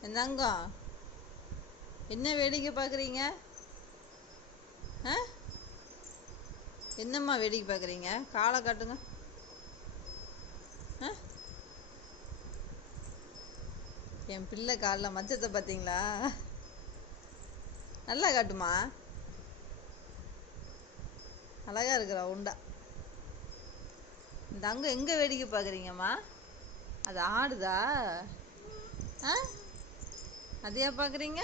என்னங்க? என்ன வேடிக்கை பார்க்குறீங்க? ஆ? என்னம்மா வேடிக்கை பார்க்குறீங்க? காலை காட்டுங்க. ஆ? என் பிள்ளை காலில் மச்சத்தை பார்த்தீங்களா? நல்லா காட்டுமா? அழகா இருக்கிறா உண்டா. இந்த அங்கே எங்கே வேடிக்கை பார்க்குறீங்கம்மா? அது ஆடுதா? ஆ? அதையா பார்க்குறீங்க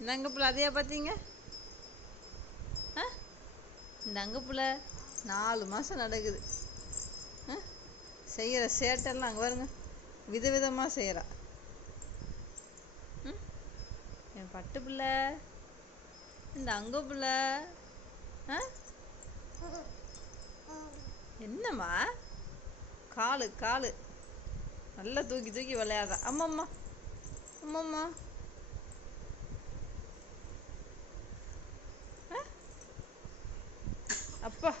இந்த அங்கே பிள்ளை அதையா பார்த்தீங்க ஆ? இந்த அங்கே பிள்ளை நாலு மாதம் நடக்குது. ஆ? செய்கிற சேட்டெல்லாம் அங்கே வருங்க விதவிதமாக செய்கிறா ம்? என் பட்டு பிள்ளை. இந்த அங்க பிள்ளை. ஆ? என்னம்மா? காலு காலு. நல்லா தூக்கி தூக்கி விளையாடுறா. அம்மம்மா அம்மம்மா ஆ? அப்பா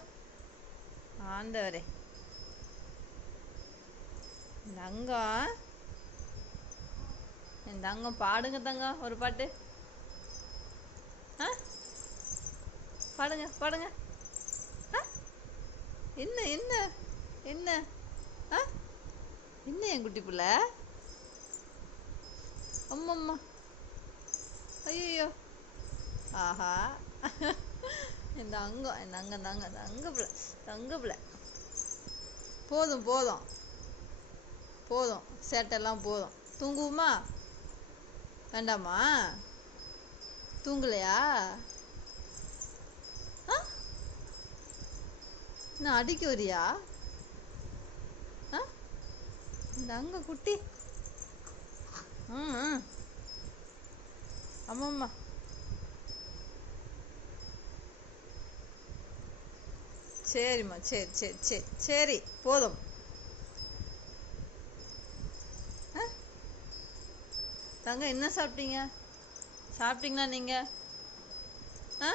ஆண்டவரே. தங்கம் என் தங்கம் அங்கம் பாடுங்க தங்கம் ஒரு பாட்டு. ஆ? பாடுங்க பாடுங்க. ஆ? என்ன என்ன என்ன? ஆ? என்ன என் குட்டி பிள்ளை? அம்மம்மா. ஐயோ ஆஹா. இந்த அங்கம் இந்த அங்கம் தாங்க இந்த அங்க பிள்ளை தங்க பிள்ளை. போதும் போதும். போதும். சேட்டெல்லாம் போதும். தூங்குவோமா? வேண்டாமா? தூங்கலையா? ஆ? நான் அடிக்க வரியா? ஆ? இந்த அங்க குட்டி. ம் ஆமாம்மா சரிம்மா சரி சரி சரி சரி போதும். ஆ? தங்க என்ன சாப்பிட்டீங்க? சாப்பிட்டீங்களா நீங்க? ஆ?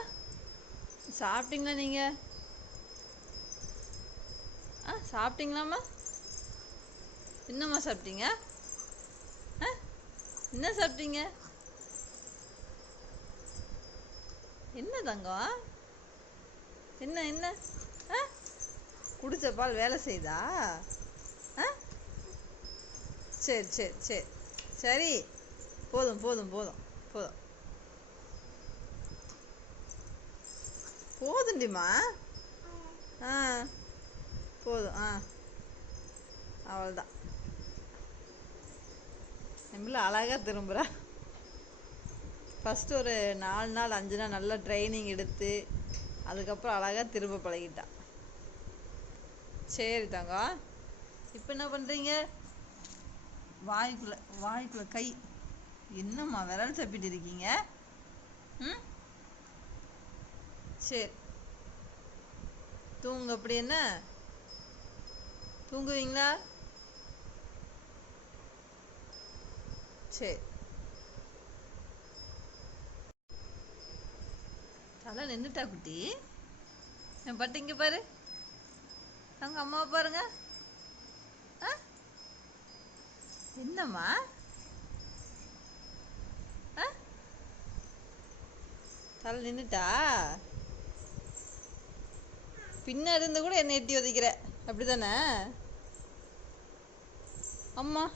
சாப்பிட்டீங்களா நீங்க? ஆ சாப்பிட்டீங்களாம்மா? என்னம்மா சாப்பிட்டீங்க? என்ன சாப்பிட்டீங்க? என்ன தங்கம்? என்ன என்ன? ஆ? குடிச்ச பால் வேலை செய்தா ஆ? சரி சரி சரி. சரி. போதும் போதும் போதும் போதும். போதுண்டிம்மா ஆ. போதும் ஆ. அவ்வளோதான் நம்மள அழகாக திரும்புகிறா ஃபஸ்ட்டு ஒரு நாலு நாள் அஞ்சு நாள் நல்லா ட்ரைனிங் எடுத்து அதுக்கப்புறம் அழகாக திரும்ப பழகிட்டா. சரி தங்கம் இப்போ என்ன பண்ணுறீங்க வாய்க்குள்ள வாய்க்குள்ள கை. என்னம்மா விரல் சப்பிட்டு இருக்கீங்க? ம்? சரி. தூங்க அப்படி என்ன? தூங்குவீங்களா? சரி தலை நின்றுட்டா குட்டி? என் பட்டு இங்கே பாரு. அவங்க அம்மாவை பாருங்க. ஆ? என்னம்மா? ஆ? தலை நின்றுட்டா பின்னாடி இருந்து கூட என்னை எட்டி ஒதைக்கிற. அப்படிதானே? அம்மா.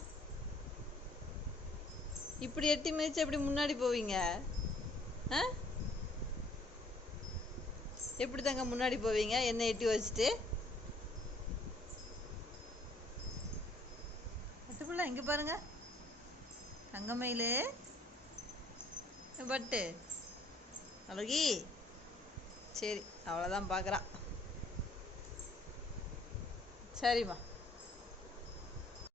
இப்படி எட்டி மிதிச்சு எப்படி முன்னாடி போவீங்க? ஆ? எப்படி தாங்க முன்னாடி போவீங்க? என்ன எட்டி வச்சுட்டு? பட்டுப்புள்ள இங்க பாருங்க. தங்கமயிலு பட்டு. அழகி. சரி அவ்வளோதான் பார்க்குறான் சரிம்மா.